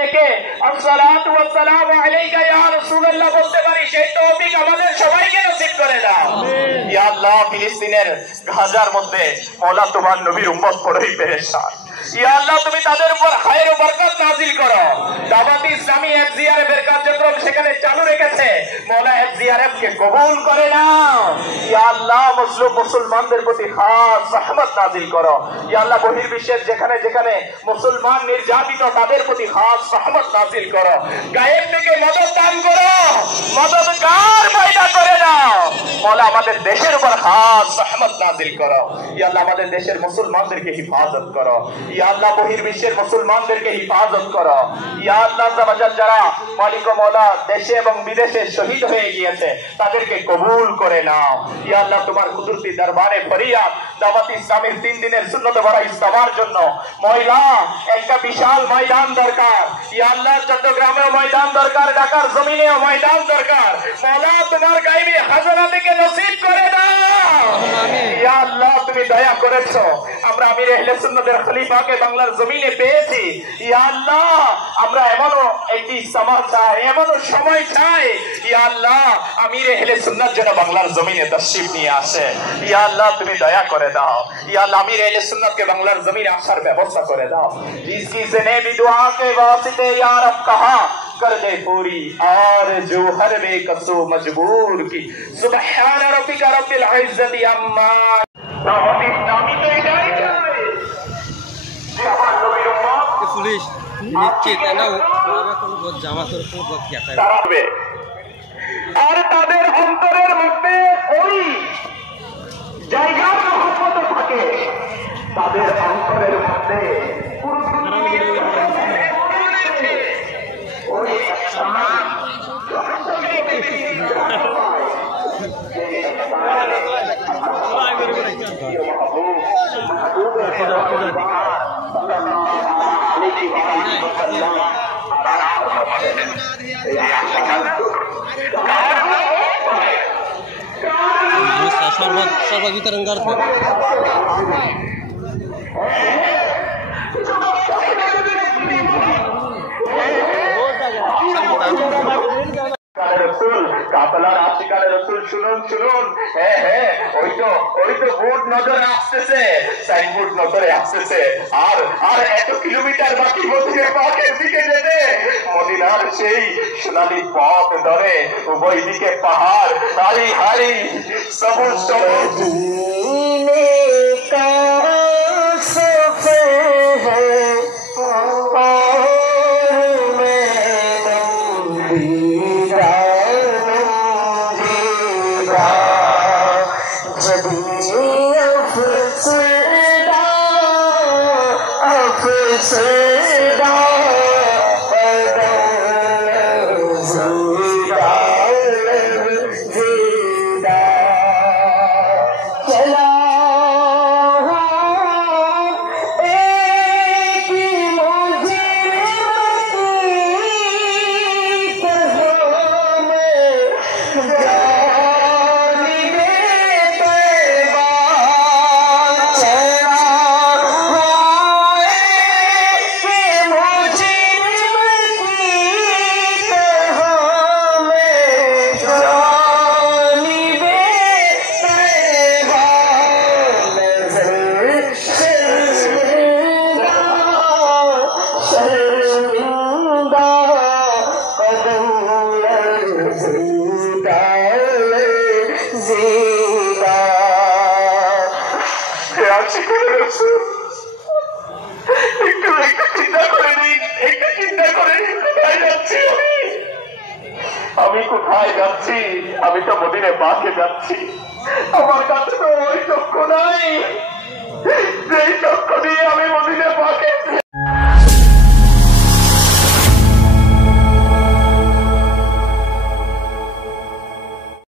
রেখে আসসালাতু ওয়াসসালামু আলাইকা ইয়া রাসূলুল্লাহ বলতে পারি সেই তৌফিক আমাদের সবাইকে নসিব করে দাও। ইয়া আল্লাহ, ফিলিস্তিনের গাজার মধ্যে মওলা তোমার নবীর উম্মত বড়ই পেরেশান। ইয়া আল্লাহ, তুমি তাদের উপর খায়ের ও বরকত নাযিল করো। দাওয়াত ইসলামী এফজিআরএফ এর কার্যক্রম সেখানে চালু রেখেছে, মওলা এফজিআরএফ কে কবুল করে নাও। ইয়া আল্লাহ, মুসলমানদের প্রতি খাস রহমত নাযিল করো। ইয়া আল্লাহ, বহির্বিশ্বের যেখানে যেখানে মুসলমান নির্যাতিত তাদের প্রতি খাস রহমত নাযিল করো। গায়েব থেকে মদদ দান করো, মদদগার পয়দা করে দাও। মওলা আমাদের দেশের উপর খাস রহমত নাযিল করো। ইয়া আল্লাহ, আমাদের দেশের মুসলমানদেরকে হিফাজত করো। ইয়া আল্লাহ, বহির্বিশ্বের মুসলমানদেরকে হিফাজত করো। ইয়া আল্লাহ, যারা মালিক ও মওলা দেশে এবং বিদেশে শহীদ হয়ে গিয়েছে তাদেরকে কবুল করে নাও। ইয়া আল্লাহ, তোমার কুদরতি দরবারে ফরিয়াদ, দাওয়াত ইসলামের 3 দিনের সুন্নত ভরা ইজতেমার জন্য মহিলা একটা বিশাল ময়দান দরকার। ইয়া আল্লাহ, চট্টগ্রামেও ময়দান দরকার, ঢাকার জমিনেও ময়দান দরকার। মওলা তোমার গায়বী খাজানা থেকে নসিব করে দাও। ইয়া আল্লাহ, তুমি দয়া করেছো, আমরা আমির আহলে সুন্নাতের খলিফাকে বাংলার জমিনে পেয়েছি। ইয়া আল্লাহ, আমরা এমনও একটি সমাজ চাই, এমনও সময় চাই ইয়া আল্লাহ আমির আহলে সুন্নাত যেন বাংলার জমিনে তাশরীফ নিয়ে আসে। ইয়া আল্লাহ, তুমি দয়া করে দাও। ইয়া আল্লাহ, আমির আহলে সুন্নাতকে বাংলার জমিনে আসার ব্যবস্থা করে দাও। जिसकी से भी दुआ के वास्ते या रब कहा कर दे पूरी और जो हर बेकसो मजबूर की सुबहान रब्बिका रब्बिल इज्जति अम्मा। दावत इस्लामी तो এটাই চাই যে আমার নবীর উম্মত পুলিশ নিশ্চিত না কোনো জামাতের উপর বকিয়াতে দাঁড়াবে আর তাদের অন্তরের মধ্যে ওই জায়গার মহব্বত থাকে, তাদের অন্তরের মধ্যে শরবত বিতরণ করছে। কাফেলার আশিকানে রাসূল শুনুন শুনুন, হ্যাঁ হ্যাঁ, ওই তো বোট নজরে আসতেছে, সাইনবোর্ড নজরে আসতেছে। আর 1 কিলোমিটার বাকি মদিনা পাকের দিকে যেতে, মদিনার সেই সোনালী পথ ধরে উভয় দিকে পাহাড়, হারি হারি সবুজ সবুজ আমি কোথায় যাচ্ছি? আমি তো মদিনা পাকে যাচ্ছি। আমার কাছে তো ওই চক্ষু নাই, যেই চক্ষু